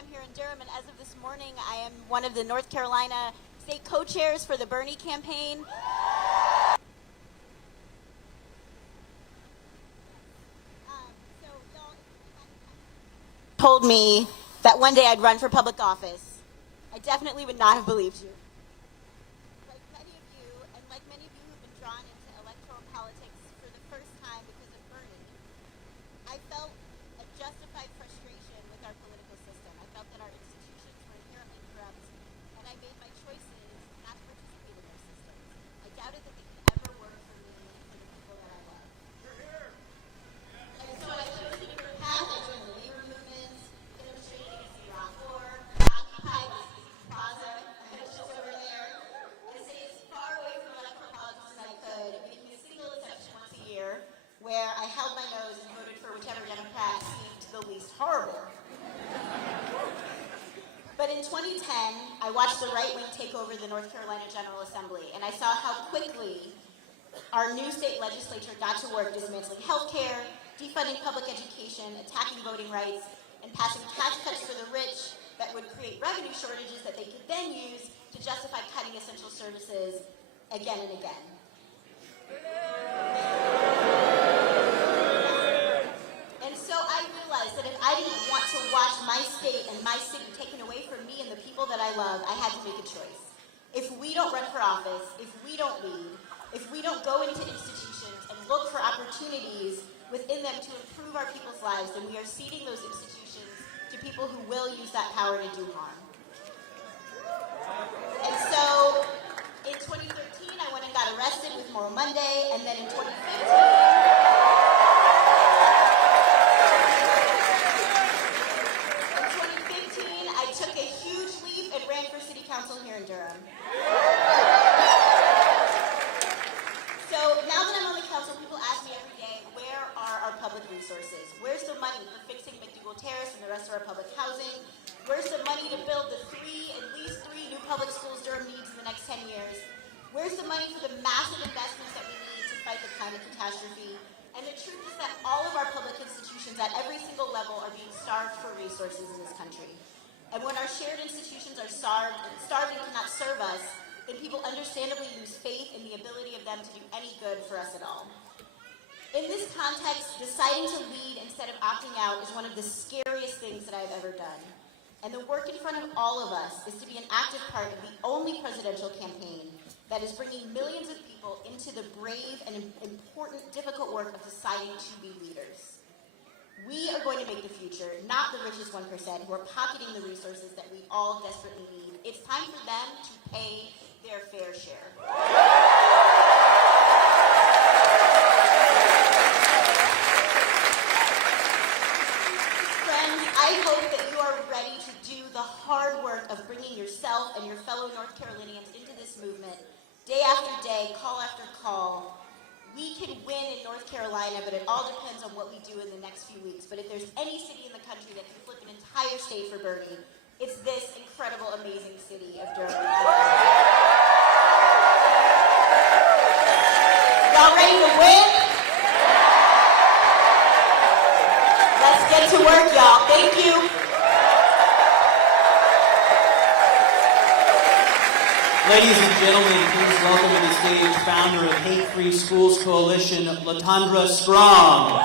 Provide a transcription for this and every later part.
I'm here in Durham, and as of this morning, I am one of the North Carolina state co-chairs for the Bernie campaign. Told me that one day I'd run for public office, I definitely would not have believed you. Like many of you, and like many of you who've been drawn into electoral politics for the first time because of Bernie, I felt a justified frustration with our political system. I felt that our institutions were inherently corrupt, and I made my choices not to participate in those systems. I doubted that they could ever work for me and for the people that I love. And so I chose a different path. I joined the labor movements, demonstrated against the Iraq War, occupied the plaza, which is over there, and stayed as far away from electoral politics as I could, making a single exception once a year, where I held my nose and voted for whichever Democrat seemed the least horrible. But in 2010, I watched the right wing take over the North Carolina General Assembly, and I saw how quickly our new state legislature got to work dismantling health care, defunding public education, attacking voting rights, and passing tax cuts for the rich that would create revenue shortages that they could then use to justify cutting essential services again and again. And so I realized that if I didn't want to watch my state and my city taken away from me and the people that I love, I had to make a choice. If we don't run for office, if we don't lead, if we don't go into institutions and look for opportunities within them to improve our people's lives, then we are ceding those institutions to people who will use that power to do harm. And so in 2013, I went and got arrested with Moral Monday, and then in 2015, I took a huge leap and ran for city council here in Durham. So now that I'm on the council, people ask me every day, where are our public resources? Where's the money for fixing McDougal Terrace and the rest of our public housing? Where's the money to build at least three new public schools Durham needs in the next 10 years? Where's the money for the massive investments that we need to fight the climate catastrophe? And the truth is that all of our public institutions at every single level are being starved for resources in this country. And when our shared institutions are starved and cannot serve us, then people understandably lose faith in the ability of them to do any good for us at all. In this context, deciding to lead instead of opting out is one of the scariest things that I've ever done. And the work in front of all of us is to be an active part of the only presidential campaign that is bringing millions of people into the brave and important, difficult work of deciding to be leaders. We are going to make the future, not the richest 1% who are pocketing the resources that we all desperately need. It's time for them to pay their fair share. Friends, I hope that you are ready to do the hard work of bringing yourself and your fellow North Carolinians into this movement, day after day, call after call. We can win in North Carolina, but it all depends on what we do in the next few weeks. But if there's any city in the country that can flip an entire state for Bernie, it's this incredible, amazing city of Durham. Y'all ready to win? Let's get to work, y'all. Thank you. Ladies and gentlemen, please welcome to the stage founder of Hate Free Schools Coalition, Latondra Strong.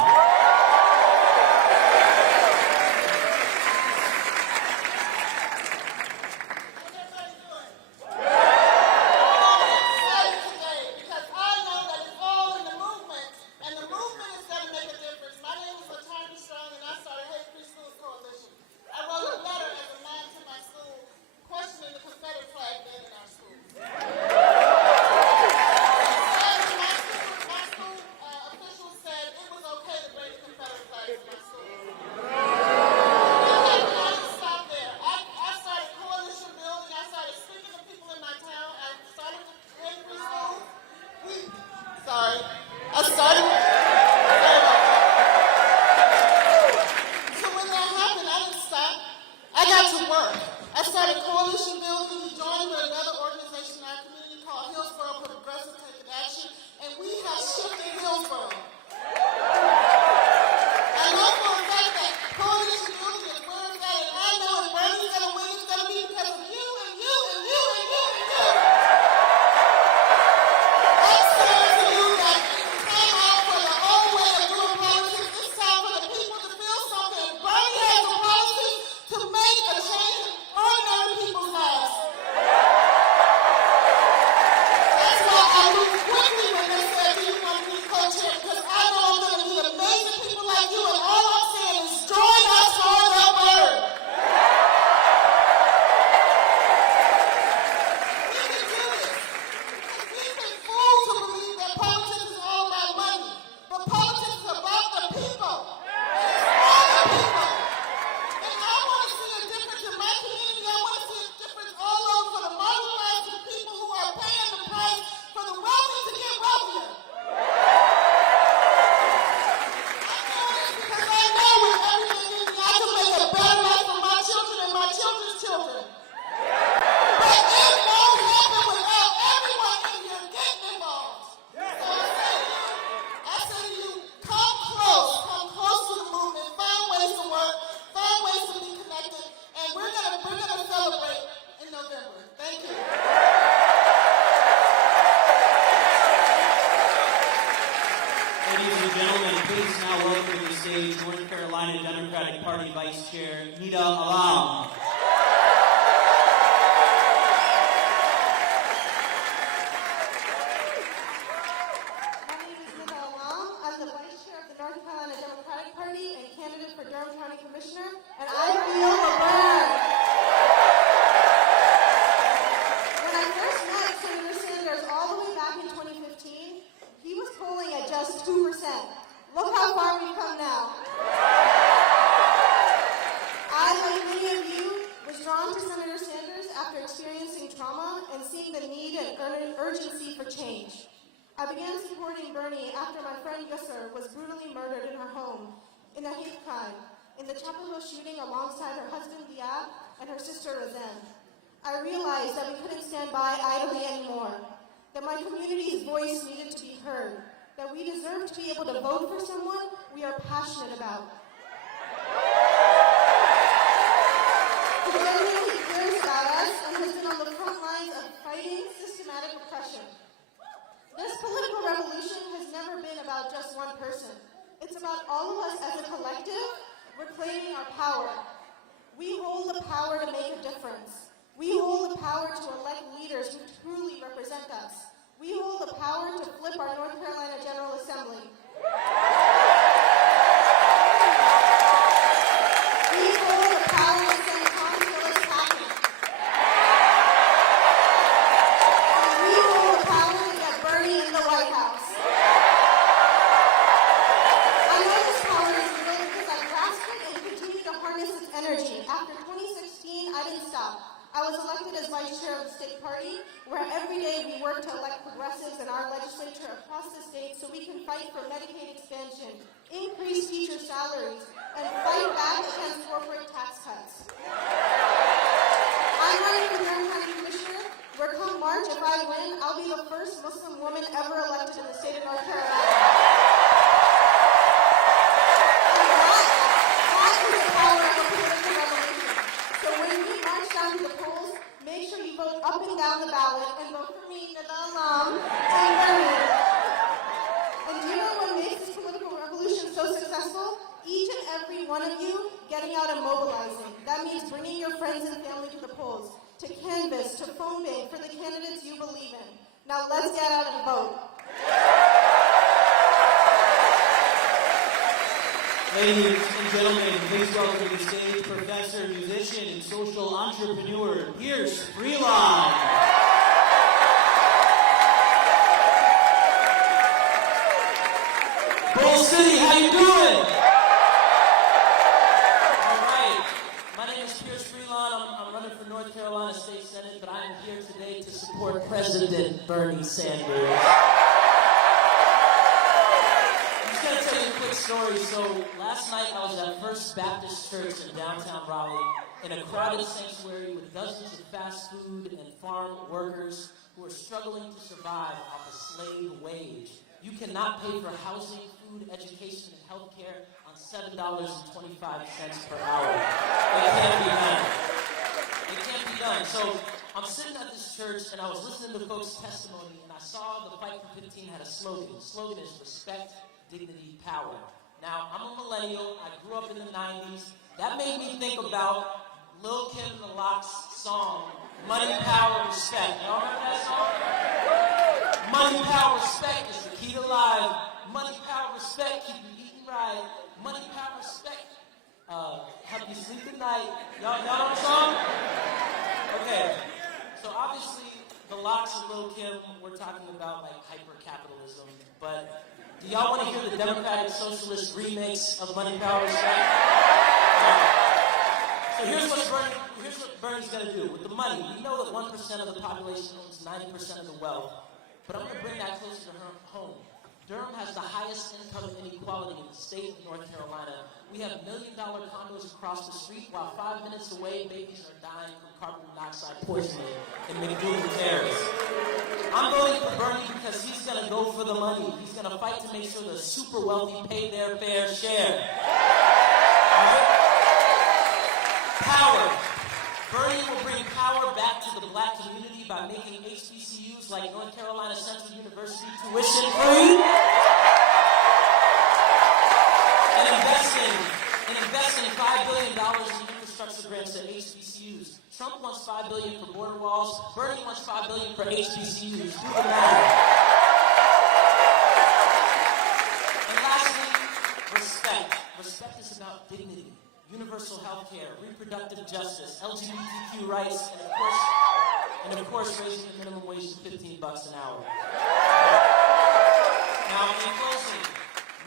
children's children. But it won't happen without everyone in here getting involved. So I say to you, come close to the movement, find ways to work, find ways to be connected, and we're gonna celebrate in November. Thank you. Ladies and gentlemen, please now welcome to the stage North Carolina Democratic Party Vice Chair Nida Alam. My name is Nida Alam. I'm the Vice Chair of the North Carolina Democratic Party and candidate for Durham County Commissioner, and I feel the burn. When I first met Senator Sanders all the way back in 2015, he was polling at just 2%. Look how far we've come now. I, like many of you, was drawn to Senator Sanders after experiencing trauma and seeing the need and urgency for change. I began supporting Bernie after my friend Yusser was brutally murdered in her home in a hate crime, in the Chapel Hill shooting alongside her husband Diab and her sister Roseanne. I realized that we couldn't stand by idly anymore, that my community's voice needed to be heard, that we deserve to be able to vote for someone we are passionate about. Who genuinely cares about us and has been on the front lines of fighting systematic oppression. This political revolution has never been about just one person. It's about all of us as a collective reclaiming our power. We hold the power to make a difference. We hold the power to elect leaders who truly represent us. We hold the power to flip our North Carolina General Assembly. We hold the power to send Tom Tillis packing. And we hold the power to get Bernie in the White House. I know this power is real because I grasped it and continue to harness its energy. After 2016, I didn't stop. I was elected as vice chair of the state party, where every day we work to elect progressives in our legislature across the state so we can fight for Medicaid expansion, increase teacher salaries, and fight back against corporate tax cuts. I'm running for Durham County Commissioner, where come March, if I win, I'll be the first Muslim woman ever elected in the state of North Carolina. And that is the power of a political revolution. So when we march down to the polls, make sure you vote up and down the ballot and vote for me, Nida Alam, and Bernie. And do you know what makes this political revolution so successful? Each and every one of you getting out and mobilizing. That means bringing your friends and family to the polls, to canvass, to phone bank for the candidates you believe in. Now let's get out and vote. Ladies and gentlemen, please welcome to the stage professor, musician, and social entrepreneur, Pierce Freelon. Bull City, how you doing? All right. My name is Pierce Freelon. I'm running for North Carolina State Senate, but I am here today to support President Bernie Sanders. Story. So last night I was at First Baptist Church in downtown Raleigh in a crowded sanctuary with dozens of fast food and farm workers who are struggling to survive off a slave wage. You cannot pay for housing, food, education, and health care on $7.25 per hour. It can't be done. It can't be done. So I'm sitting at this church and I was listening to folks' testimony and I saw the Fight for 15 had a slogan. The slogan is respect, dignity, power. Now, I'm a millennial. I grew up in the 90s. That made me think about Lil' Kim and the Lock's song, Money, Power, Respect. Y'all remember that song? Money, power, respect is the key to life. Money, power, respect, keep you eating right. Money, power, respect, help you sleep at night. Y'all know the song? Okay. So obviously, the Locks and Lil' Kim, we're talking about like hyper-capitalism, but do y'all want to hear the Democratic Socialist remix of Money, Power, Respect? So here's what Bernie's going to do. With the money, we know that 1% of the population owns 90% of the wealth, but I'm going to bring that closer to home. Durham has the highest income inequality in the state of North Carolina. We have million-dollar condos across the street, while 5 minutes away, babies are dying from carbon monoxide poisoning in McDougal Terrace. I'm voting for Bernie because he's going to go for the money. He's going to fight to make sure the super wealthy pay their fair share. Right? Power. Bernie will bring power back to the black community by making HBCUs like North Carolina Central University tuition free and investing $5 billion in infrastructure grants to HBCUs. Trump wants $5 billion for border walls. Bernie wants $5 billion for HBCUs. Do the math. And lastly, respect. Respect is about dignity, universal health care, reproductive justice, LGBTQ rights, and of course, raising the minimum wage to $15 an hour. Now, in closing,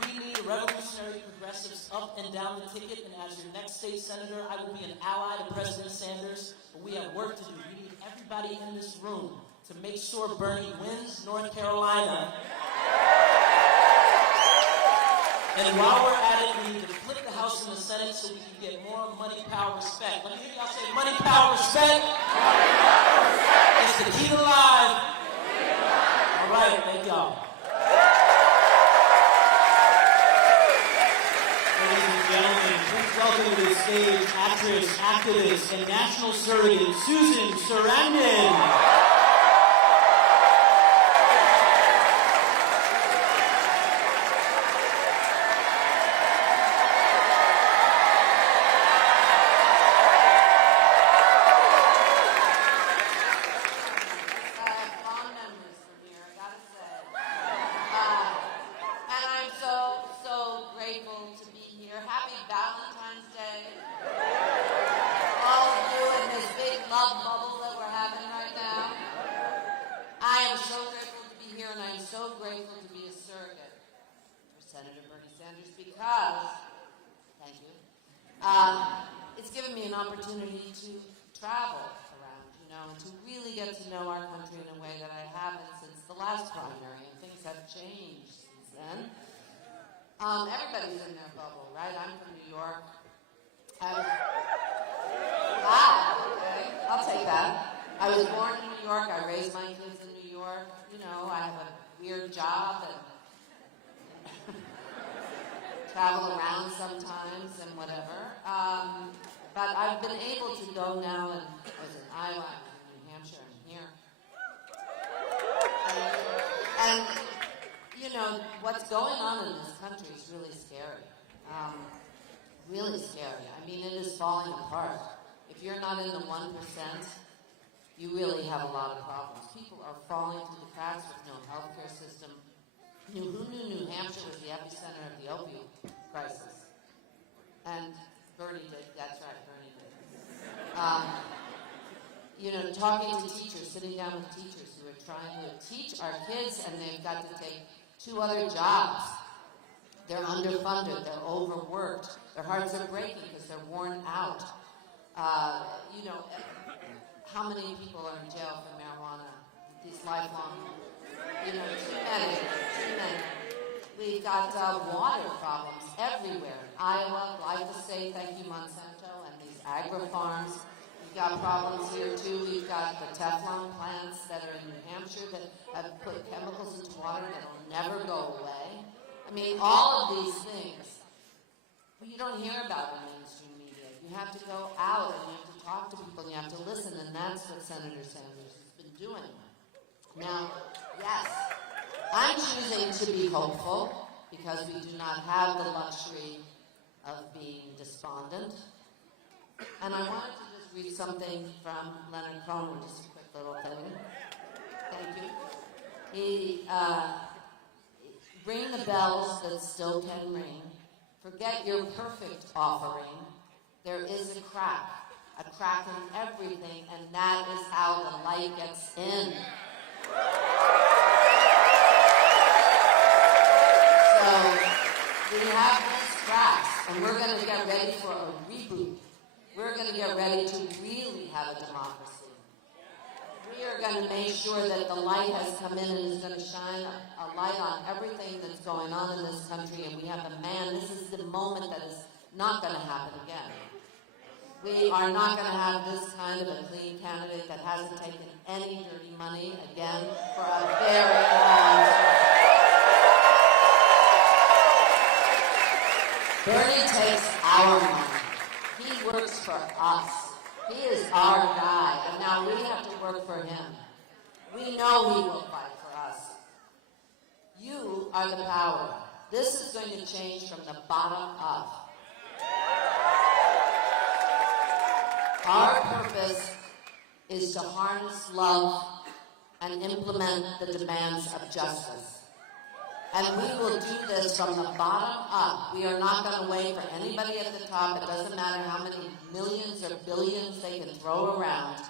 we need revolutionary progressives up and down the ticket, and as your next state senator, I will be an ally to President Sanders, but we have work to do. We need everybody in this room to make sure Bernie wins North Carolina. And while we're at it, we need to flip the House and the Senate so we can get more money, power, respect. Let me hear y'all say money, power, respect. It's the key to life. All right, thank y'all. Ladies and gentlemen, please welcome to the stage actress, activist, and national surrogate Susan Sarandon. It's given me an opportunity to travel around, and to really get to know our country in a way that I haven't since the last primary, and things have changed since then. Everybody's in their bubble, right? I'm from New York. Wow, okay, I'll take that. I was born in New York. I raised my kids in New York. I have a weird job and travel around sometimes and whatever. But I've been able to go now, and I was in Iowa, I was in New Hampshire, and here. And what's going on in this country is really scary. Really scary. I mean, it is falling apart. If you're not in the 1%, you really have a lot of problems. People are falling through the cracks with no healthcare system. Who knew New Hampshire was the epicenter of the opioid crisis? And Bernie did. That's right, Bernie did. Talking to teachers, sitting down with teachers who are trying to teach our kids, and they've got to take 2 other jobs. They're underfunded. They're overworked. Their hearts are breaking because they're worn out. How many people are in jail for marijuana? These lifelong, too many. We've got water problems everywhere. In Iowa, glyphosate, thank you, Monsanto, and these agri-farms. We've got problems here, too. We've got the Teflon plants that are in New Hampshire that have put chemicals into water that will never go away. I mean, all of these things, you don't hear about in mainstream media. You have to go out and you have to talk to people and you have to listen, and that's what Senator Sanders has been doing. Now, yes, I'm choosing to be hopeful because we do not have the luxury of being despondent. And I wanted to just read something from Leonard Cohen, just a quick little thing. Thank you. He, ring the bells that still can ring. Forget your perfect offering. There is a crack in everything, and that is how the light gets in. So we have these cracks, and we're going to get ready for a reboot. We're going to get ready to really have a democracy. We are going to make sure that the light has come in and is going to shine a light on everything that's going on in this country. And we have a man, this is the moment that is not going to happen again. We are not going to have this kind of a clean candidate that hasn't taken any dirty money again for a very long time. Bernie takes our money. He works for us. He is our guy, and now we have to work for him. We know he will fight for us. You are the power. This is going to change from the bottom up. Our purpose is to harness love and implement the demands of justice. And we will do this from the bottom up. We are not going to wait for anybody at the top. It doesn't matter how many millions or billions they can throw around.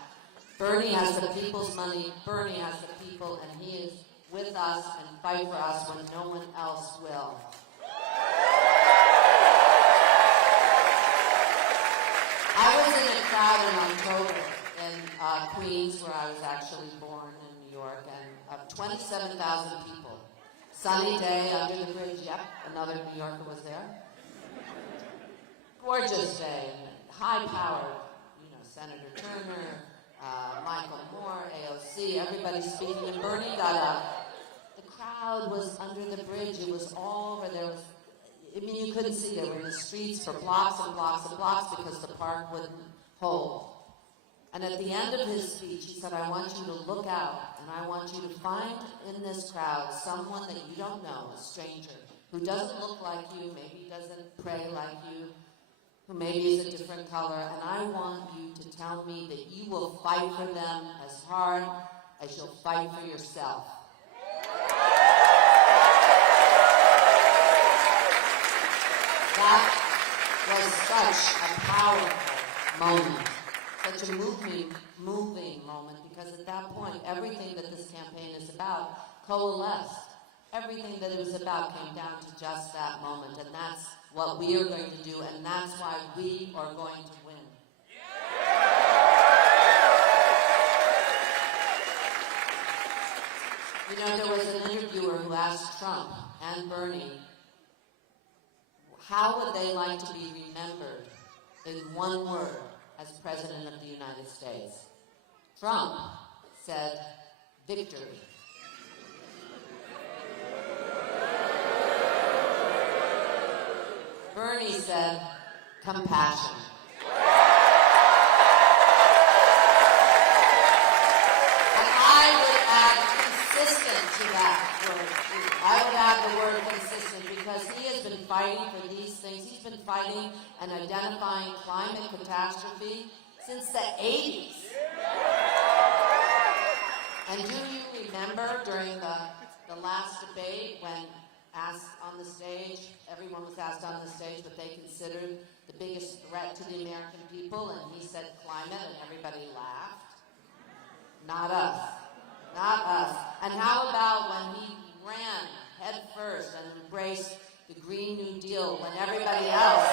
Bernie has the people's money. Bernie has the people, and he is with us and fight for us when no one else will. I was in a crowd in October in Queens, where I was actually born in New York, and 27,000 people. Sunny day under the bridge, yep, another New Yorker was there. Gorgeous day, high-powered, Senator Turner, Michael Moore, AOC, everybody speaking, and Bernie got up. The crowd was under the bridge. It was all over. There was, you couldn't see. They were in the streets for blocks and blocks and blocks because the park wouldn't hold. And at the end of his speech, he said, I want you to look out, and I want you to find in this crowd someone that you don't know, a stranger, who doesn't look like you, maybe doesn't pray like you, who maybe is a different color, and I want you to tell me that you will fight for them as hard as you'll fight for yourself. That was such a powerful moment. Such a moving moment, because at that point, everything that this campaign is about coalesced. Everything that it was about came down to just that moment, and that's what we are going to do, and that's why we are going to win. There was an interviewer who asked Trump and Bernie, how would they like to be remembered in one word as President of the United States? Trump said, victory. Bernie said, compassion. And I would add consistent to that word. I would add the word consistent, because he has been fighting for these things. He's been fighting and identifying climate catastrophe since the 80s. And do you remember during the last debate when asked on the stage, everyone was asked on the stage what they considered the biggest threat to the American people, and he said climate, and everybody laughed? Not us. Not us. And how about when he ran head first and embraced the Green New Deal when everybody else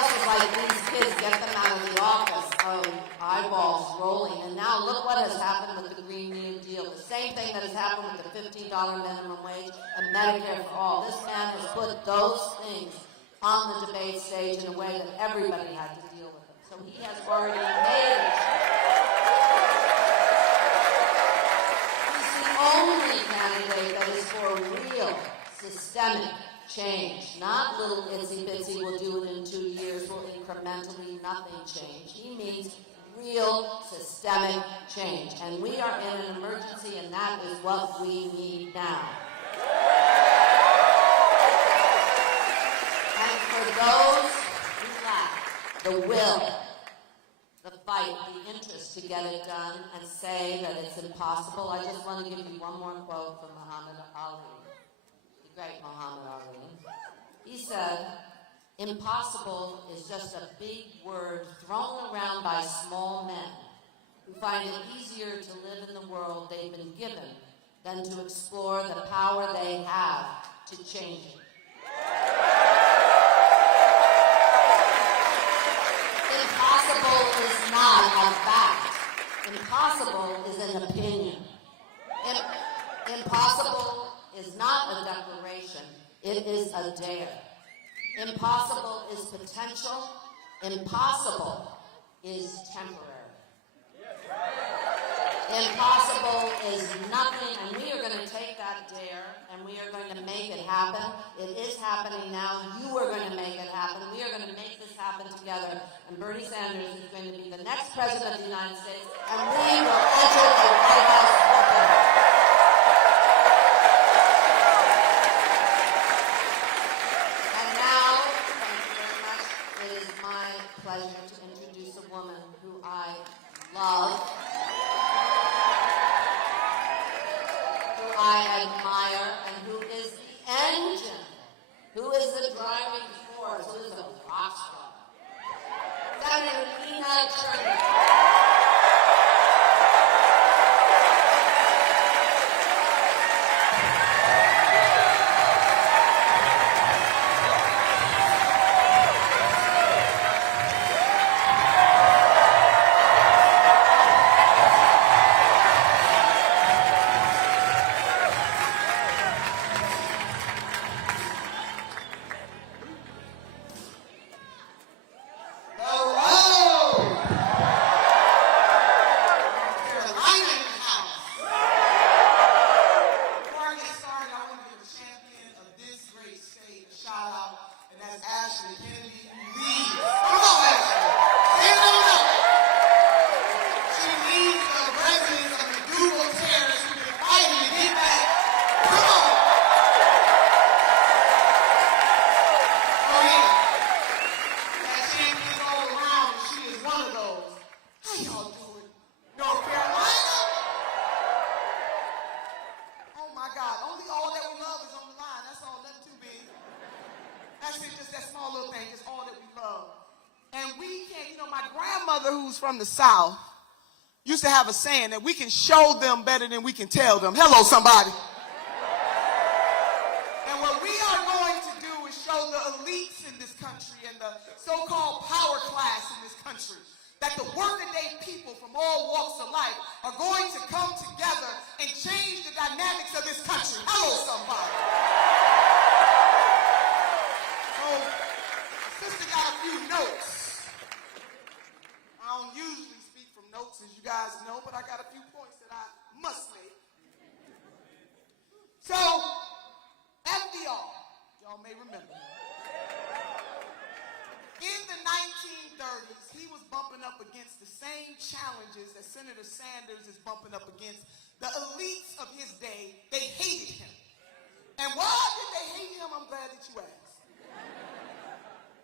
was like, these kids, get them out of the office. Oh, eyeballs rolling. And now look what has happened with the Green New Deal. The same thing that has happened with the $15 minimum wage and Medicare for all. This man has put those things on the debate stage in a way that everybody had to deal with them. So he has already made it. He's the only candidate that is for real systemic change, not little itsy-bitsy, we'll do it in 2 years, we'll incrementally nothing change. He means real systemic change. And we are in an emergency, and that is what we need now. And for those who lack the will, the fight, the interest to get it done and say that it's impossible, I just want to give you one more quote from Muhammad Ali. Great Muhammad Ali. He said, impossible is just a big word thrown around by small men who find it easier to live in the world they've been given than to explore the power they have to change it. impossible is an opinion. Impossible is not a declaration. It is a dare. Impossible is potential. Impossible is temporary. Impossible is nothing, and we are going to take that dare, and we are going to make it happen. It is happening now. You are going to make it happen. We are going to make this happen together, and Bernie Sanders is going to be the next president of the United States, and we will enter the White House open. And now, thank you very much, it is my pleasure to introduce a woman who I love, I admire, and who is the engine, who is the driving force, who is a rock star. Senator Tina Turner. From the South used to have a saying that we can show them better than we can tell them. Hello, somebody. And what we are going to do is show the elites in this country and the so-called power class in this country that the workaday people from all walks of life are going to come together and change the dynamics of this country. Hello, somebody. So, sister got a few notes. I don't usually speak from notes, as you guys know, but I got a few points that I must make. So, FDR, y'all may remember him. In the 1930s, he was bumping up against the same challenges that Senator Sanders is bumping up against. The elites of his day, they hated him. And why did they hate him? I'm glad that you asked.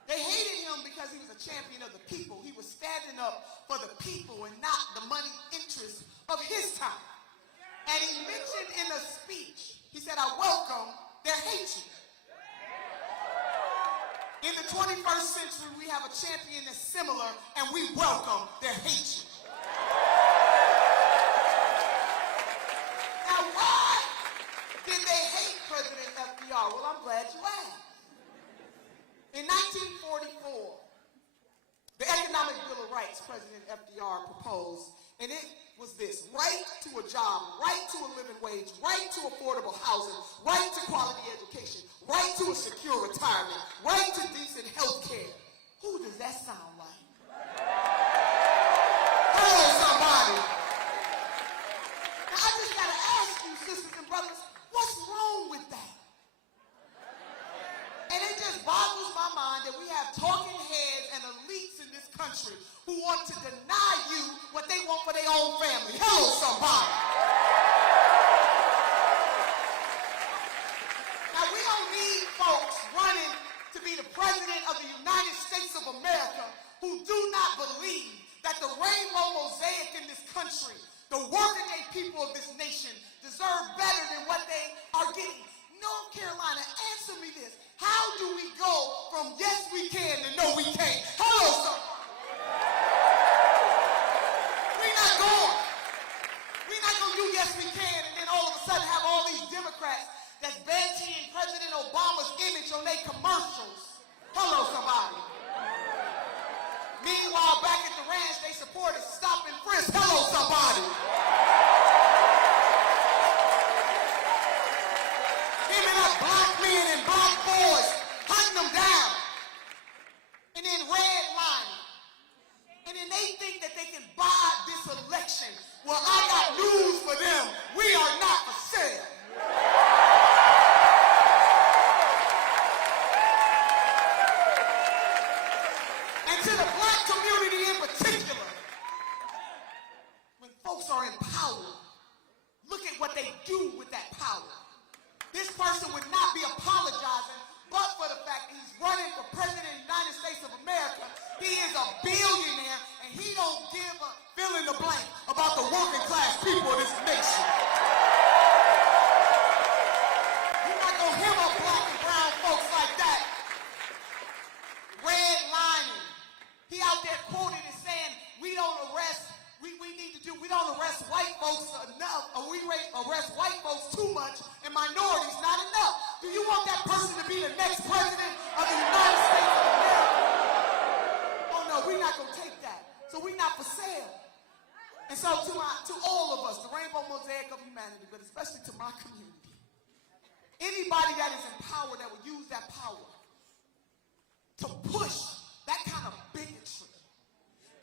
They hated him because he was a champion of the people. He was standing up for the people and not the money interests of his time. And he mentioned in a speech, he said, I welcome their hatred. In the 21st century, we have a champion that's similar, and we welcome their hatred. Now, why did they hate President FDR? Well, I'm glad you asked. In 1944, the Economic Bill of Rights President FDR proposed, and it was this: right to a job, right to a living wage, right to affordable housing, right to quality education, right to a secure retirement, right to decent health care. Who does that sound like? Hello, somebody. Now, I just got to ask you, sisters and brothers, what's wrong with that? And it just boggles my mind that we have talking heads and elites in this country who want to deny you what they want for their own family. Hello, somebody. Now, we don't need folks running to be the president of the United States of America who do not believe that the rainbow mosaic in this country, the workaday people of this nation, deserve better than what they are getting. North Carolina, answer me this. How do we go from yes we can to no we can't? Hello, sir. We're not going. We're not going to do yes we can and then all of a sudden have all these Democrats that's bantying President Obama's image on their commercials. Hello, somebody. Meanwhile, back at the ranch, they supported stop and frisk. Hello, somebody. to the black community in particular. When folks are in power, look at what they do with that power. This person would not be apologizing but for the fact he's running for president of the United States of America. He is a billionaire, and he don't give a fill in the blank about the working class people of this nation. You're not going to hear about black and brown folks like that. Redlining. He out there quoted and saying, we don't arrest white folks enough, or we arrest white folks too much and minorities not enough. Do you want that person to be the next president of the United States of America? Oh no, we're not going to take that. So we're not for sale. And so to all of us, the rainbow mosaic of humanity, but especially to my community, anybody that is in power that will use that power to push that kind of bigotry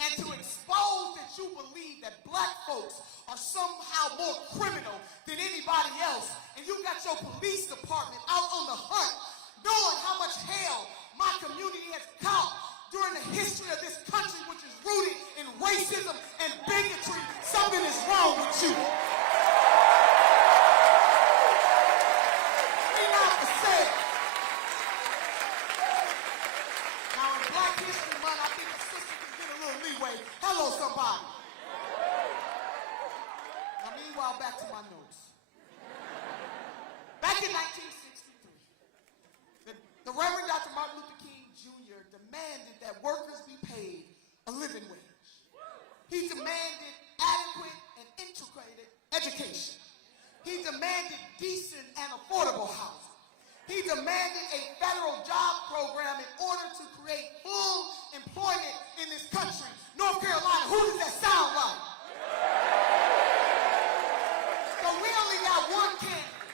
and to expose that you believe that black folks are somehow more criminal than anybody else, and you got your police department out on the hunt, knowing how much hell my community has caught during the history of this country, which is rooted in racism and bigotry. Something is wrong with you. We not for sale. Now in Black History Month, I think a sister can get a little leeway. Hello, somebody. Now meanwhile, back to my notes. Back in 1963, the Reverend Dr. Martin Luther King Jr. demanded that workers be paid a living wage. He demanded adequate and integrated education. He demanded decent and affordable housing. He demanded a federal job program in order to create full employment in this country. North Carolina, who does that sound like? So we only got one candidate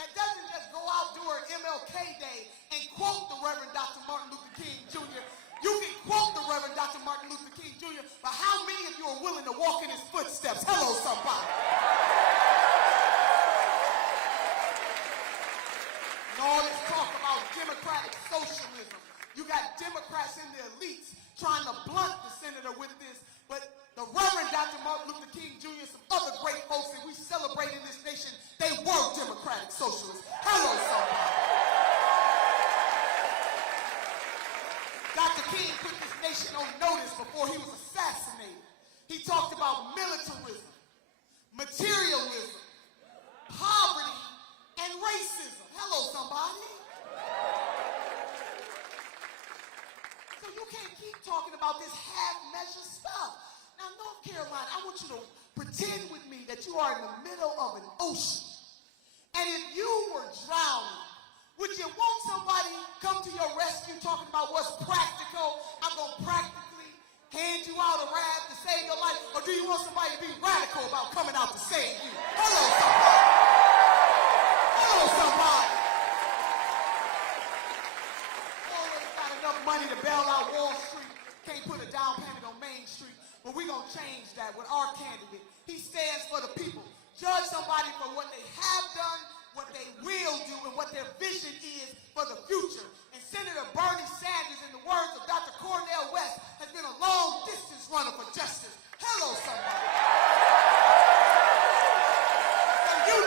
that doesn't just go out during MLK Day and quote the Reverend Dr. Martin Luther King Jr. You can quote the Reverend Dr. Martin Luther King Jr., but how many of you are willing to walk in his footsteps? Hello, somebody. And all this talk about democratic socialism, you got Democrats in the elites trying to blunt the senator with this, but the Reverend Dr. Martin Luther King Jr. and some other great folks that we celebrate in this nation, they were democratic socialists. Hello, somebody. Dr. King put this nation on notice before he was assassinated. He talked about militarism, materialism, poverty, and racism. Hello, somebody. So you can't keep talking about this half-measured stuff. Now, North Carolina, I want you to pretend with me that you are in the middle of an ocean. And if you were drowning, would you want somebody come to your rescue talking about what's practical? I'm going to practically hand you out a raft to save your life? Or do you want somebody to be radical about coming out to save you? Hello, somebody. Hello, somebody. Already got enough money to bail out Wall Street. Can't put a down payment on Main Street. But we're going to change that with our candidate. He stands for the people. Judge somebody for what they have done, what they will do, and what their vision is for the future. And Senator Bernie Sanders, in the words of Dr. Cornel West, has been a long-distance runner for justice. Hello, somebody. And you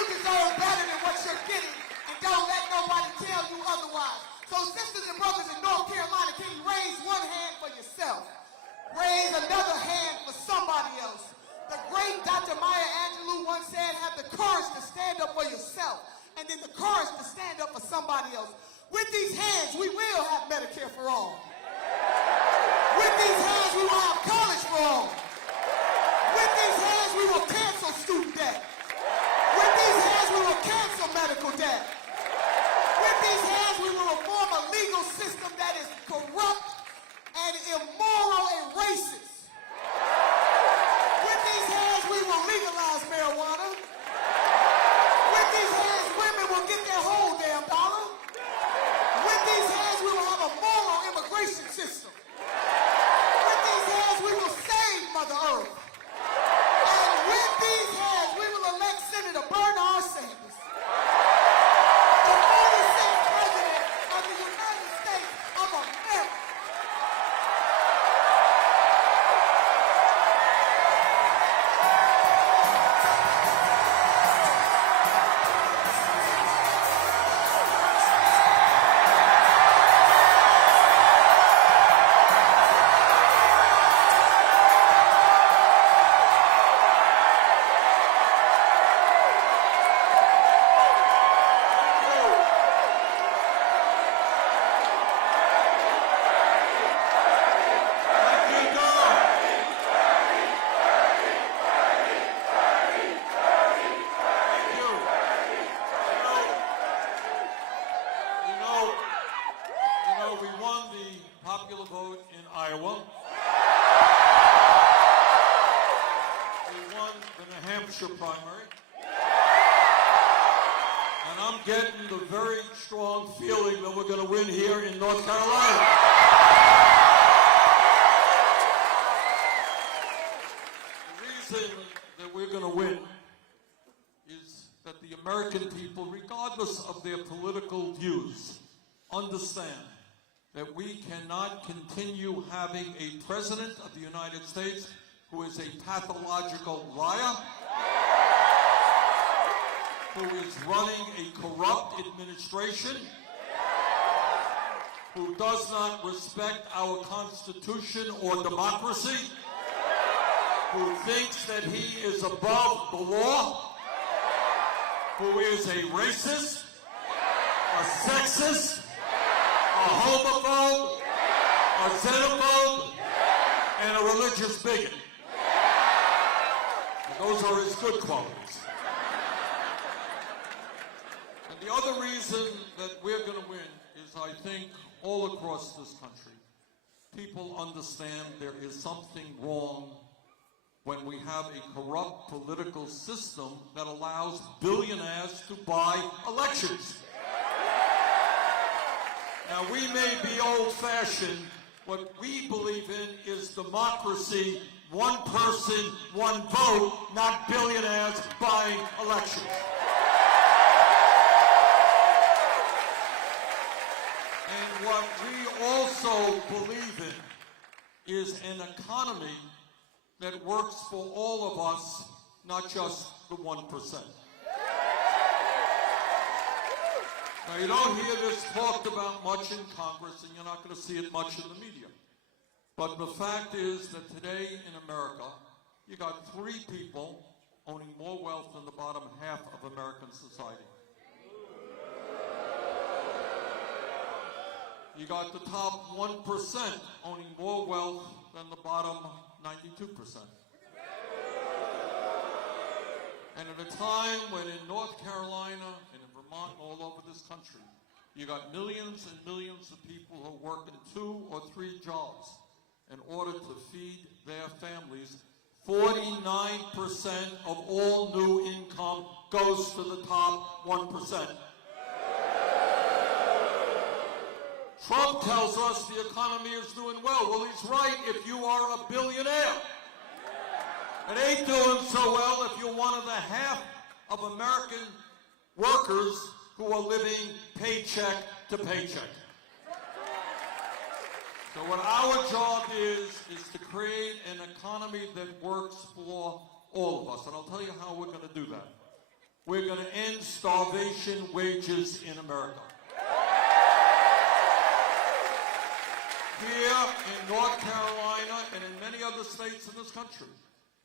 deserve better than what you're getting, and don't let nobody tell you otherwise. So sisters and brothers in North Carolina, can you raise one hand for yourself? Raise another hand for somebody else. The great Dr. Maya Angelou once said, have the courage to stand up for yourself, and then the courage to stand up for somebody else. With these hands, we will have Medicare for all. With these hands, we will have college for all. With these hands, we will cancel student debt. With these hands, we will cancel medical debt. With these hands, we will reform a legal system that is corrupt and immoral and racist. With these hands, we will legalize marijuana. With these hands, women will get their whole damn dollar. With these hands, we will have a moral immigration system. With these hands, we will save Mother Earth. And with these hands, we will elect Senator Bernard Sanders, the 46th President of the United States of we won the popular vote in Iowa. We won the New Hampshire primary. And I'm getting the very strong feeling that we're going to win here in North Carolina. The reason that we're going to win is that the American people, regardless of their political views, understand that we cannot continue having a president of the United States who is a pathological liar, who is running a corrupt administration, who does not respect our Constitution or democracy, who thinks that he is above the law, who is a racist, a sexist, a homophobe, a xenophobe, and a religious bigot. And those are his good qualities. And the other reason that we're going to win is, I think, all across this country, people understand there is something wrong when we have a corrupt political system that allows billionaires to buy elections. Now, we may be old-fashioned. What we believe in is democracy, one person, one vote, not billionaires buying elections. And what we also believe in is an economy that works for all of us, not just the 1%. Now, you don't hear this talked about much in Congress, and you're not going to see it much in the media. But the fact is that today in America, you got 3 people owning more wealth than the bottom half of American society. You got the top 1% owning more wealth than the bottom 92%. And at a time when in North Carolina and in Vermont and all over this country, you got millions and millions of people who work in 2 or 3 jobs in order to feed their families, 49% of all new income goes to the top 1%. Trump tells us the economy is doing well. Well, he's right if you are a billionaire. It ain't doing so well if you're one of the half of American workers who are living paycheck to paycheck. So what our job is to create an economy that works for all of us. And I'll tell you how we're going to do that. We're going to end starvation wages in America. Here in North Carolina and in many other states in this country,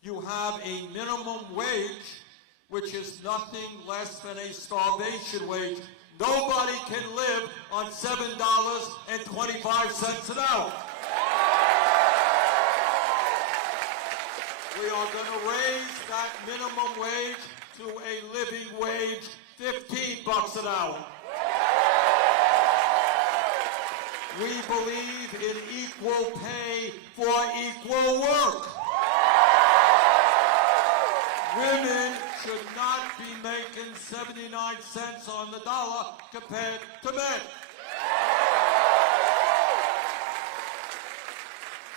you have a minimum wage, which is nothing less than a starvation wage. Nobody can live on $7.25 an hour. We are going to raise that minimum wage to a living wage, $15 an hour. We believe in equal pay for equal work. Women should not be making 79 cents on the dollar compared to men.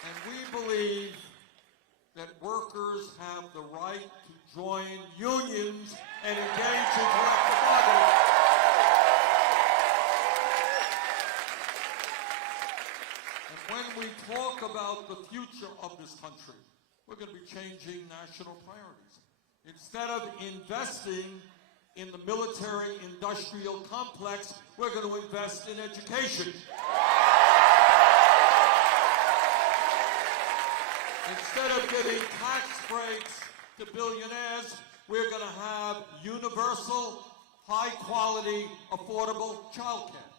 And we believe that workers have the right to join unions and engage in collective bargaining. And when we talk about the future of this country, we're going to be changing national priorities. Instead of investing in the military-industrial complex, we're going to invest in education. Instead of giving tax breaks to billionaires, we're going to have universal, high-quality, affordable child care.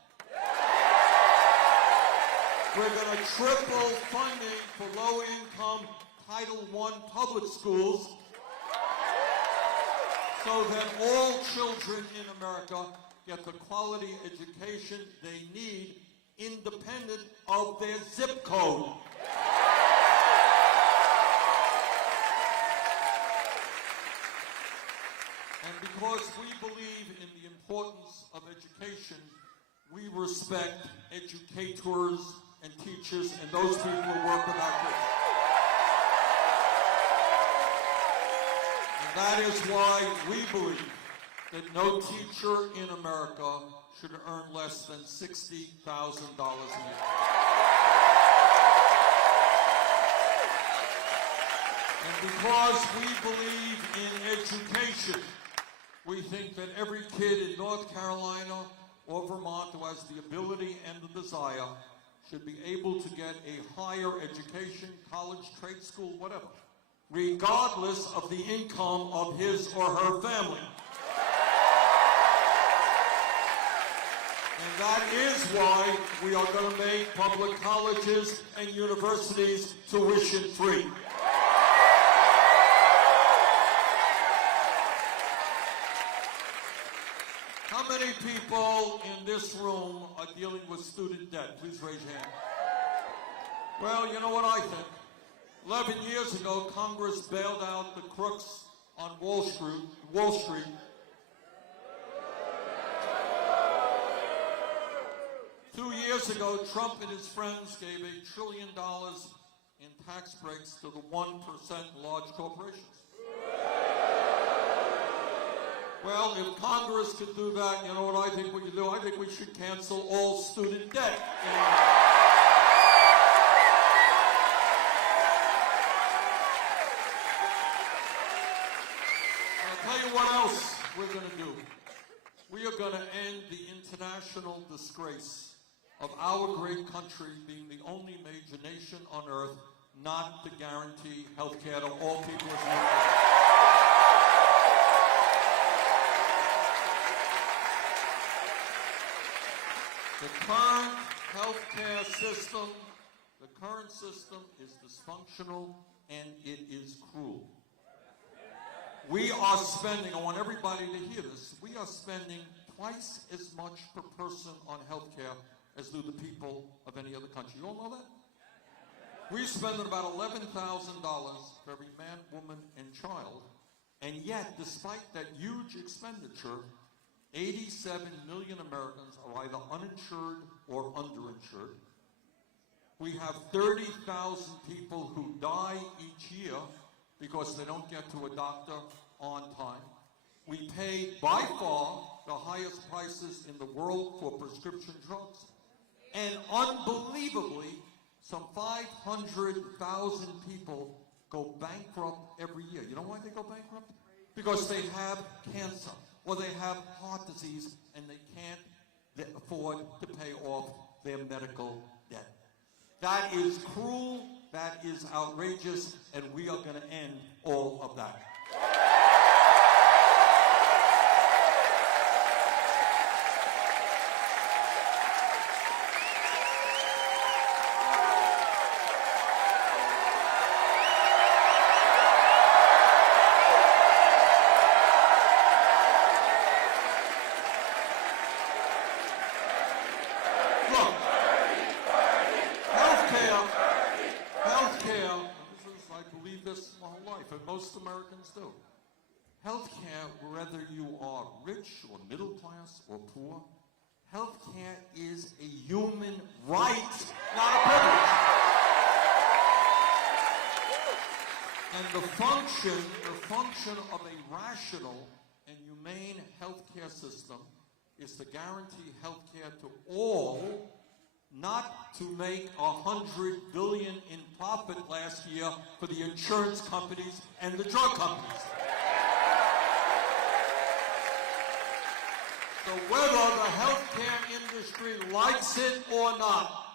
We're going to triple funding for low-income Title I public schools so that all children in America get the quality education they need independent of their zip code. And because we believe in the importance of education, we respect educators and teachers and those people who work with our kids. And that is why we believe that no teacher in America should earn less than $60,000 a year. And because we believe in education, we think that every kid in North Carolina or Vermont who has the ability and the desire should be able to get a higher education, college, trade school, whatever, regardless of the income of his or her family. And that is why we are going to make public colleges and universities tuition-free. How many people in this room are dealing with student debt? Please raise your hand. Well, you know what I think. 11 years ago, Congress bailed out the crooks on Wall Street. Two years ago, Trump and his friends gave $1 trillion in tax breaks to the 1% large corporations. Well, if Congress could do that, you know what I think we could do? I think we should cancel all student debt. I'll tell you what else we're going to do. We are going to end the international disgrace of our great country being the only major nation on earth not to guarantee health care to all people as equal. The current healthcare system, is dysfunctional and it is cruel. We are spending, I want everybody to hear this, we are spending twice as much per person on healthcare as do the people of any other country. You all know that? We spend about $11,000 for every man, woman, and child, and yet, despite that huge expenditure, 87 million Americans are either uninsured or underinsured. We have 30,000 people who die each year because they don't get to a doctor on time. We pay by far the highest prices in the world for prescription drugs. And unbelievably, some 500,000 people go bankrupt every year. You know why they go bankrupt? Because they have cancer. Or they have heart disease and they can't afford to pay off their medical debt. That is cruel, that is outrageous, and we are going to end all of that. Most Americans do. Healthcare, whether you are rich or middle class or poor, healthcare is a human right, not a privilege. And the function of a rational and humane healthcare system is to guarantee healthcare to all, not to make $100 billion in profit last year for the insurance companies and the drug companies. So whether the healthcare industry likes it or not,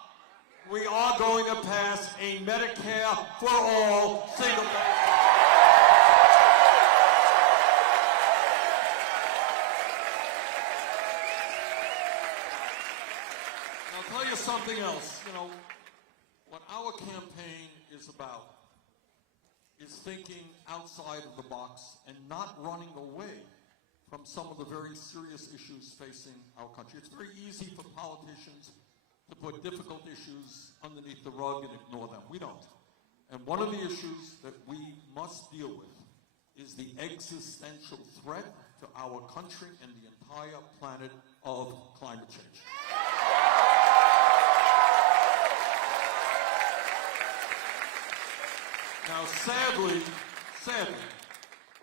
we are going to pass a Medicare for all single. I'll tell you something else. You know, what our campaign is about is thinking outside of the box and not running away from some of the very serious issues facing our country. It's very easy for politicians to to put difficult issues underneath the rug and ignore them. We don't. And one of the issues that we must deal with is the existential threat to our country and the entire planet of climate change. Now, sadly,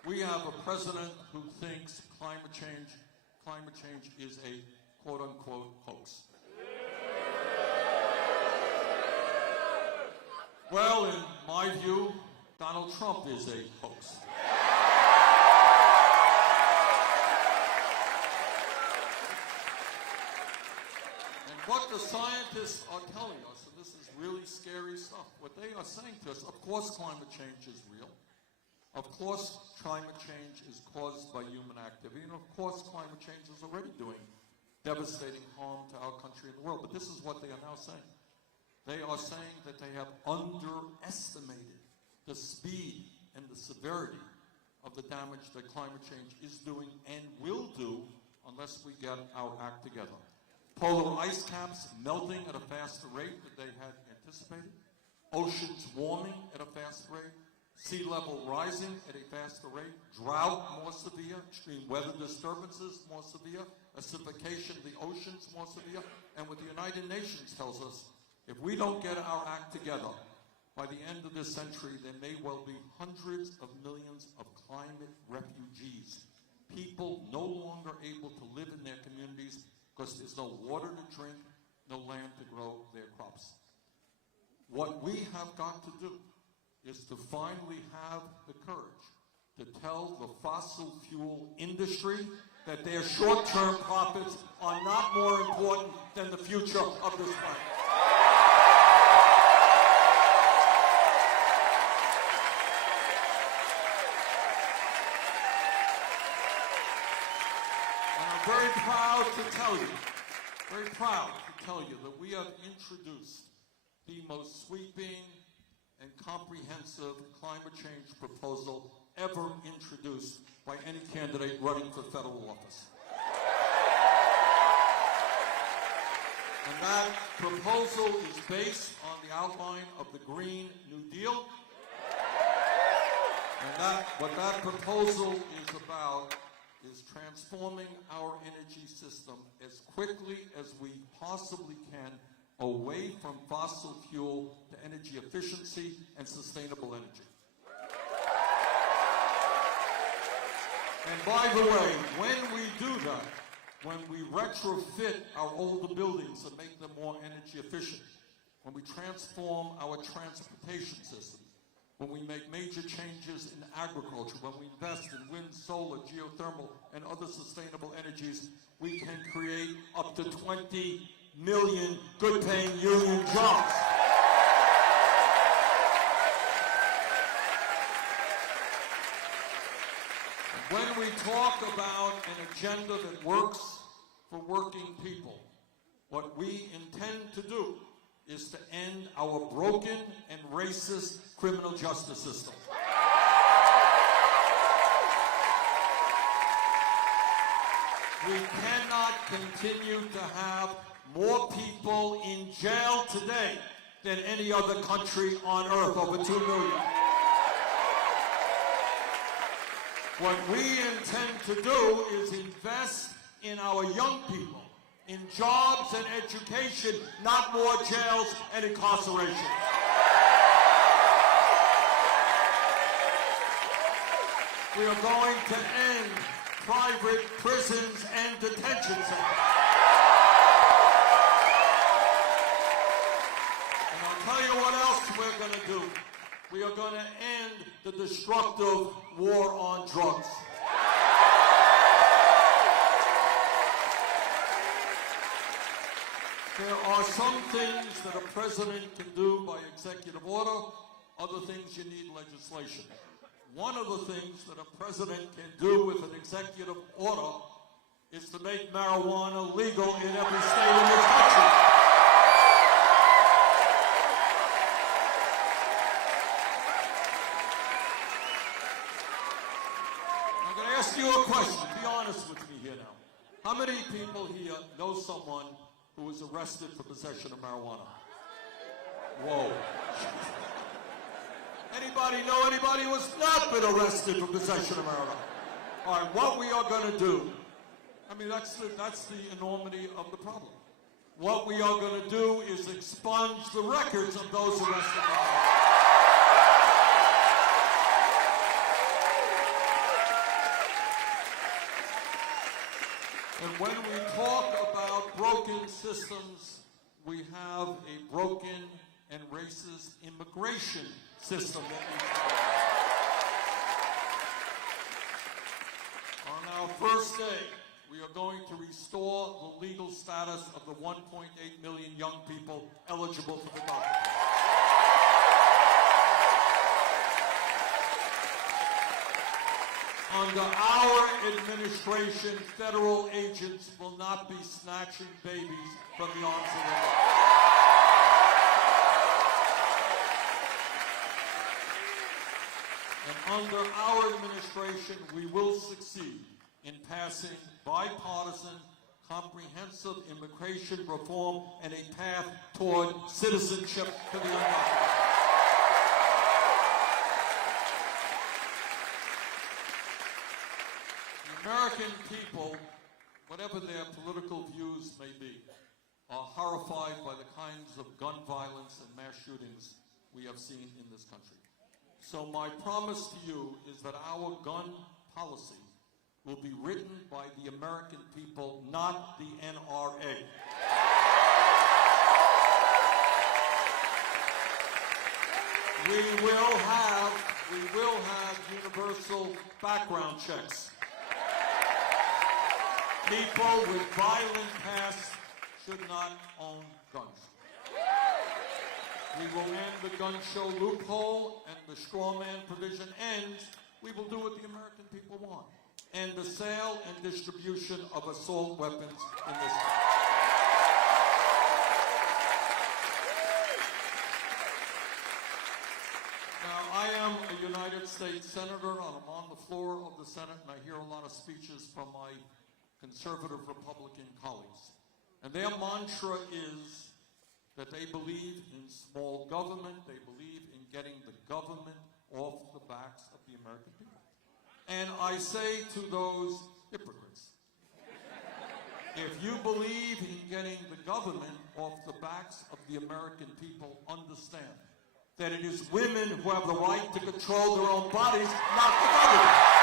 we have a president who thinks climate change is a quote-unquote hoax. Well, in my view, Donald Trump is a hoax. And what the scientists are telling us, and this is really scary stuff, what they are saying to us, of course climate change is real. Of course climate change is caused by human activity, and of course climate change is already doing devastating harm to our country and the world. But this is what they are now saying. They are saying that they have underestimated the speed and the severity of the damage that climate change is doing and will do unless we get our act together. Polar ice caps melting at a faster rate than they had anticipated, oceans warming at a faster rate, sea level rising at a faster rate, drought more severe, extreme weather disturbances more severe, acidification of the oceans more severe, and what the United Nations tells us, if we don't get our act together, by the end of this century, there may well be hundreds of millions of climate refugees, people no longer able to live in their communities because there's no water to drink, no land to grow their crops. What we have got to do is to finally have the courage to tell the fossil fuel industry that their short-term profits are not more important than the future of this planet. And I'm very proud to tell you that we have introduced the most sweeping and comprehensive climate change proposal ever introduced by any candidate running for federal office. And that proposal is based on the outline of the Green New Deal. And what that proposal is about is transforming our energy system as quickly as we possibly can away from fossil fuel to energy efficiency and sustainable energy. And by the way, when we do that, when we retrofit our older buildings and make them more energy efficient, when we transform our transportation system, when we make major changes in agriculture, when we invest in wind, solar, geothermal, and other sustainable energies, we can create up to 20 million good-paying union jobs. When we talk about an agenda that works for working people, what we intend to do is to end our broken and racist criminal justice system. We cannot continue to have more people in jail today than any other country on earth, over 2 million. What we intend to do is invest in our young people, in jobs and education, not more jails and incarceration. We are going to end private prisons and detention centers. And I'll tell you what else we're going to do. We are going to end the destructive war on drugs. There are some things that a president can do by executive order, other things you need legislation. One of the things that a president can do with an executive order is to make marijuana legal in every state in this country. I'm going to ask you a question. Be honest with me here now. How many people here know someone who was arrested for possession of marijuana. Whoa. Anybody know anybody who has not been arrested for possession of marijuana? All right, what we are going to do, I mean, that's the enormity of the problem. What we are going to do is expunge the records of those arrested. And when we talk about broken systems, we have a broken and racist immigration system that we have. On our first day, we are going to restore the legal status of the 1.8 million young people eligible for the DACA. Under our administration, federal agents will not be snatching babies from the arms of the law. And under our administration, we will succeed in passing bipartisan, comprehensive immigration reform and a path toward citizenship for the undocumented. The American people, whatever their political views may be, are horrified by the kinds of gun violence and mass shootings we have seen in this country. So my promise to you is that our gun policy will be written by the American people, not the NRA. We will have universal background checks. People with violent pasts should not own guns. We will end the gun show loophole and the straw man provision ends. We will do what the American people want. And the sale and distribution of assault weapons in this country. Now, I am a United States Senator, and I'm on the floor of the Senate, and I hear a lot of speeches from my conservative Republican colleagues. And their mantra is that they believe in small government, they believe in getting the government off the backs of the American people. And I say to those hypocrites, if you believe in getting the government off the backs of the American people, understand that it is women who have the right to control their own bodies, not the government.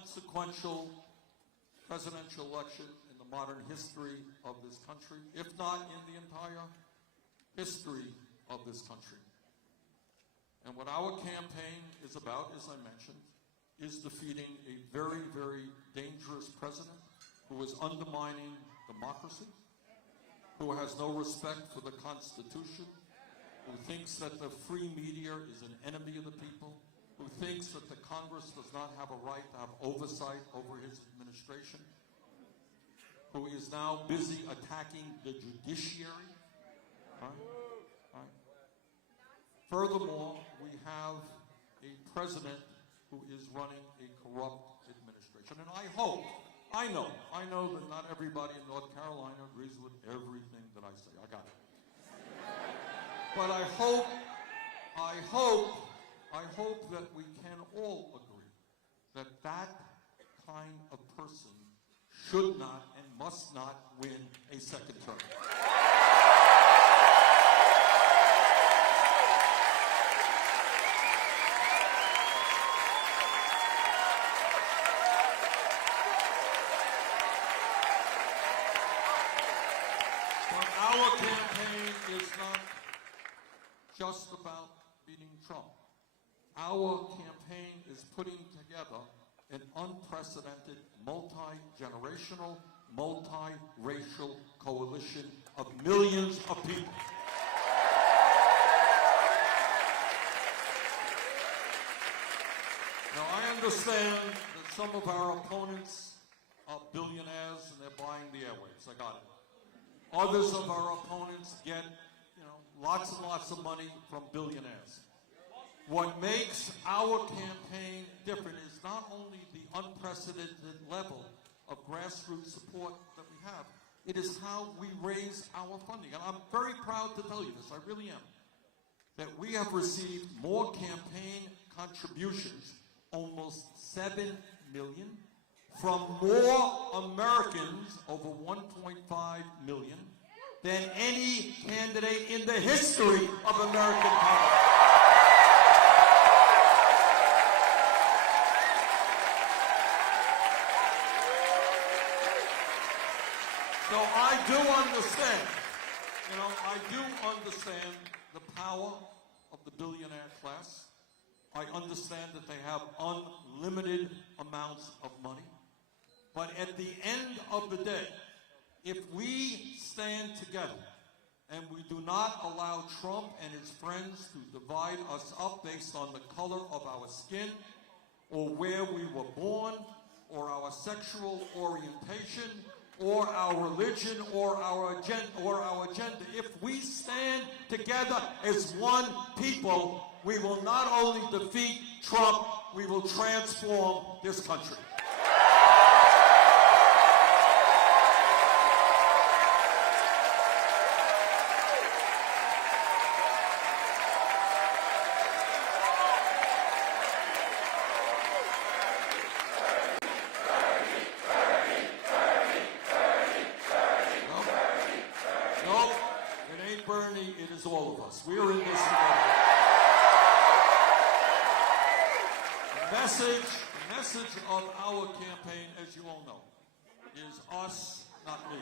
Consequential presidential election in the modern history of this country, if not in the entire history of this country. And what our campaign is about, as I mentioned, is defeating a very, very dangerous president who is undermining democracy, who has no respect for the Constitution, who thinks that the free media is an enemy of the people, who thinks that the Congress does not have a right to have oversight over his administration, who is now busy attacking the judiciary. Right? Furthermore, we have a president who is running a corrupt administration. And I know that not everybody in North Carolina agrees with everything that I say. I got it. But I hope that we can all agree that that kind of person should not and must not win a second term. But our campaign is not just about beating Trump. Our campaign is putting together an unprecedented multi-generational, multi-racial coalition of millions of people. Now, I understand that some of our opponents are billionaires and they're buying the airwaves. I got it. Others of our opponents get, lots and lots of money from billionaires. What makes our campaign different is not only the unprecedented level of grassroots support that we have, it is how we raise our funding. And I'm very proud to tell you this, I really am, that we have received more campaign contributions, almost 7 million, from more Americans, over 1.5 million, than any candidate in the history of American politics. So I do understand, I do understand the power of the billionaire class. I understand that they have unlimited amounts of money. But at the end of the day, if we stand together and we do not allow Trump and his friends to divide us up based on the color of our skin or where we were born or our sexual orientation or our religion or our agenda, if we stand together as one people, we will not only defeat Trump, we will transform this country. No, it ain't Bernie, it is all of us. We are in this together. The message of our campaign, as you all know, is us, not me.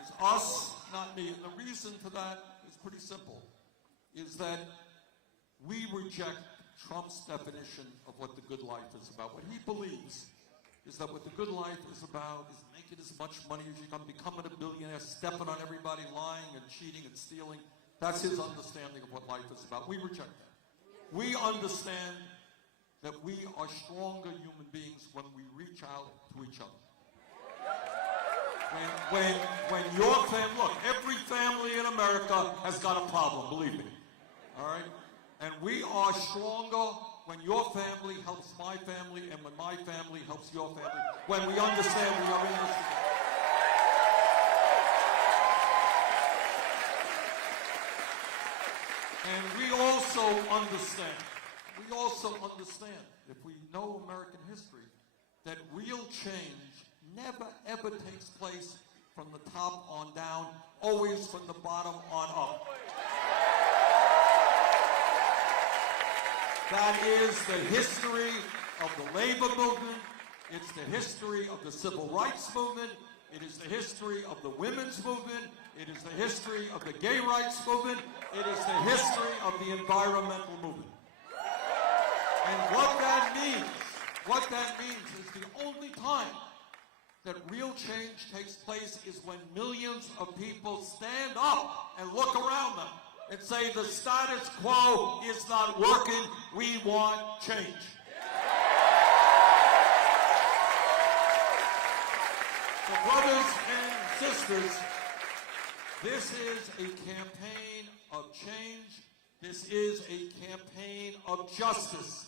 Is us, not me. And the reason for that is pretty simple, is that we reject Trump's definition of what the good life is about. What he believes is that what the good life is about is making as much money as you can, becoming a billionaire, stepping on everybody, lying and cheating and stealing. That's his understanding of what life is about. We reject that. We understand that we are stronger human beings when we reach out to each other. When your family, look, every family in America has got a problem, believe me, all right? And we are stronger when your family helps my family and when my family helps your family, when we understand we are in this together. And we also understand, if we know American history, that real change never ever takes place from the top on down, always from the bottom on up. That is the history of the labor movement. It's the history of the civil rights movement. It is the history of the women's movement. It is the history of the gay rights movement. It is the history of the environmental movement. And what that means is the only time that real change takes place is when millions of people stand up and look around them and say the status quo is not working, we want change. So brothers and sisters, this is a campaign of change. This is a campaign of justice.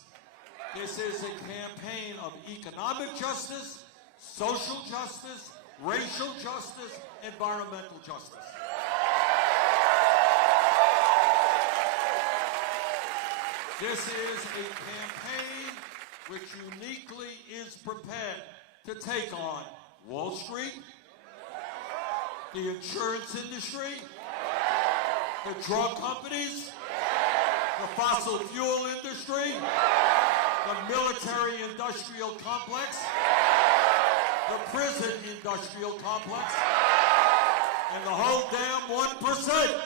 This is a campaign of economic justice, social justice, racial justice, environmental justice. This is a campaign which uniquely is prepared to take on Wall Street, the insurance industry, the drug companies, the fossil fuel industry, the military-industrial complex, the prison-industrial complex, and the whole damn 1%.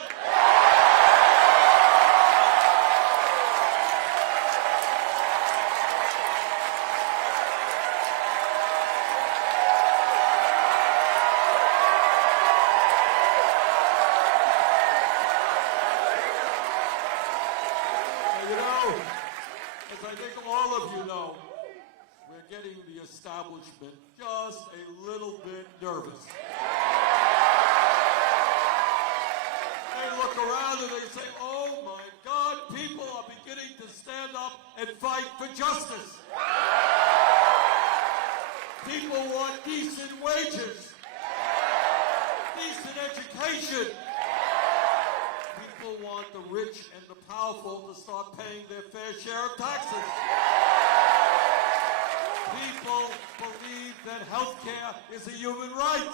as I think all of you know, we're getting the establishment just a little bit nervous. They look around and they say, oh my God, people are beginning to stand up and fight for justice. People want decent wages, decent education. People want the rich and the powerful to start paying their fair share of taxes. People believe that health care is a human right.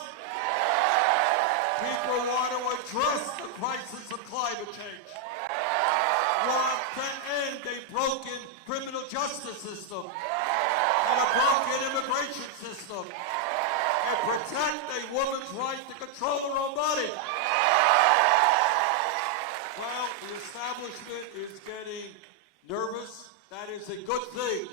People want to address the crisis of climate change. Want to end a broken criminal justice system and a broken immigration system and protect a woman's right to control her own body. Well, the establishment is getting nervous. That is a good thing.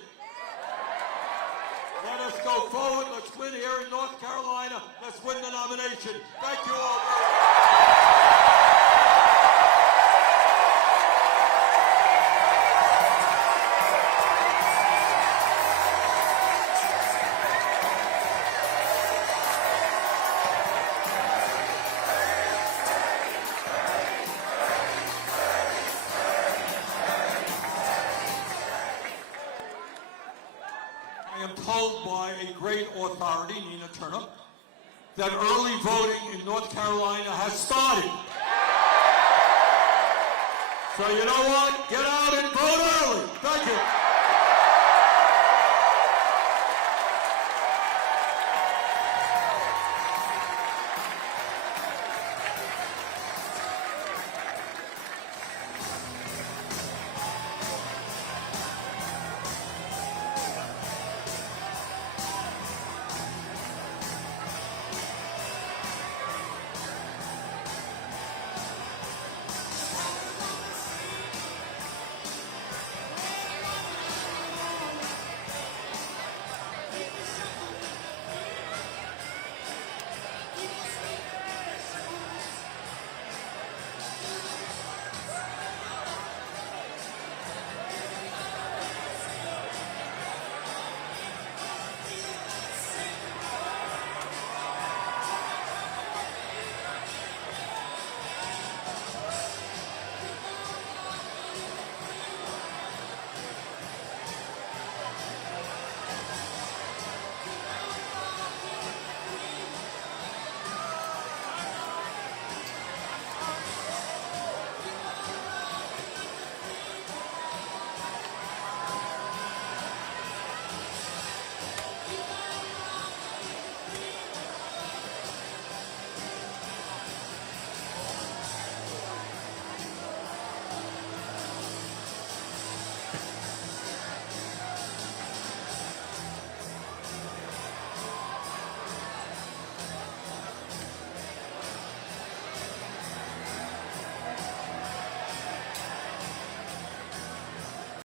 Let us go forward. Let's win here in North Carolina. Let's win the nomination. Thank you all very much. I am told by a great authority, Nina Turner, that early voting in North Carolina has started. So you know what? Get out and vote early. Thank you.